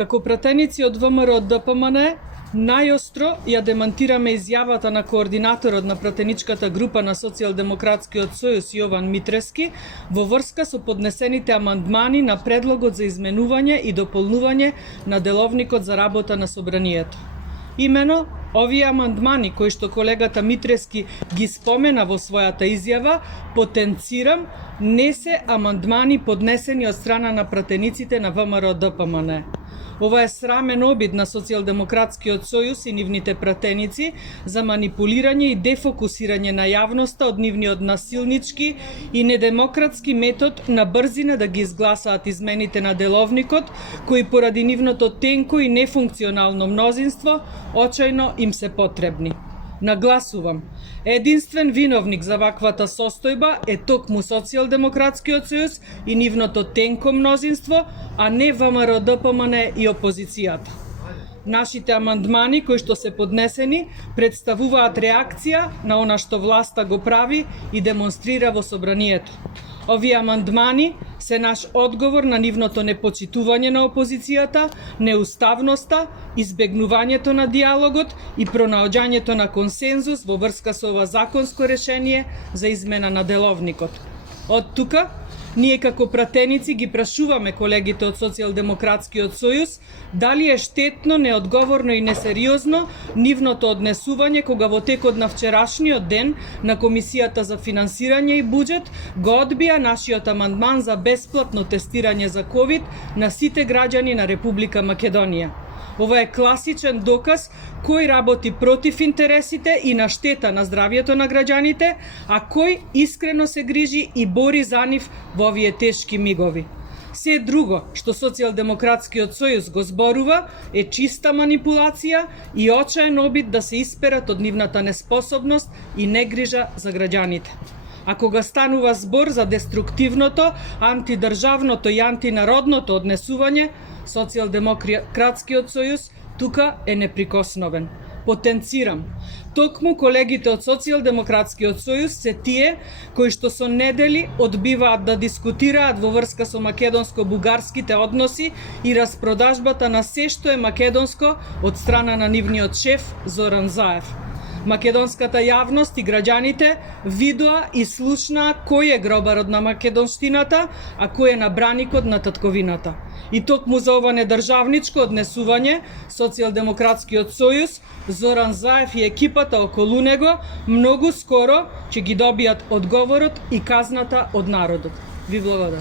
Како пратеници од ВМРО ДПМН, најостро ја демантираме изјавата на координаторот на пратеничката група на Социјалдемократскиот сојуз Јован Митрески во врска со поднесените амандмани на предлогот за изменување и дополнување на деловникот за работа на Собранието. Имено, овие амандмани кои што колегата Митрески ги спомена во својата изјава, потенцирам, не се амандмани поднесени од страна на пратениците на ВМРО ДПМН. Ова е срамен обид на Социјалдемократскиот сојуз и нивните пратеници за манипулирање и дефокусирање на јавноста од нивниот насилнички и недемократски метод на брзина да ги изгласаат измените на деловникот, кои поради нивното тенко и нефункционално мнозинство, очајно им се потребни. Нагласувам, единствен виновник за ваквата состојба е токму Социјалдемократскиот сојуз и нивното тенко мнозинство, а не ВМРО ДПМН и опозицијата. Нашите амандмани кои што се поднесени представуваат реакција на она што власта го прави и демонстрира во Собранието. Овие амандмани се наш одговор на нивното непочитување на опозицијата, неуставноста, избегнувањето на диалогот и пронаоѓањето на консензус во врска со ова законско решение за измена на деловникот. Од тука, ние како пратеници ги прашуваме колегите од Социјалдемократскиот сојуз дали е штетно, неодговорно и несериозно нивното однесување кога во текот на вчерашниот ден на Комисијата за финансирање и буџет го одбија нашиот амандман за бесплатно тестирање за ковид на сите граѓани на Република Македонија. Ова е класичен доказ кој работи против интересите и на штета на здравието на граѓаните, а кој искрено се грижи и бори за нив во овие тешки мигови. Се друго што Социјалдемократскиот сојуз го зборува е чиста манипулација и очаен обид да се исперат од нивната неспособност и негрижа за граѓаните. А кога станува збор за деструктивното, антидржавното и антинародното однесување, Социјалдемократскиот сојуз тука е неприкосновен. Потенцирам, токму колегите од Социјалдемократскиот сојуз се тие кои што со недели одбиваат да дискутираат во врска со македонско-бугарските односи и распродажбата на се што е македонско од страна на нивниот шеф Зоран Заев. Македонската јавност и граѓаните видоа и слушнаа кој е гробарот на македонштината, а кој е набраникот на татковината. И токму за ова недржавничко однесување, Социјалдемократскиот сојуз, Зоран Заев и екипата околу него многу скоро ќе ги добијат одговорот и казната од народот. Ви благодарам.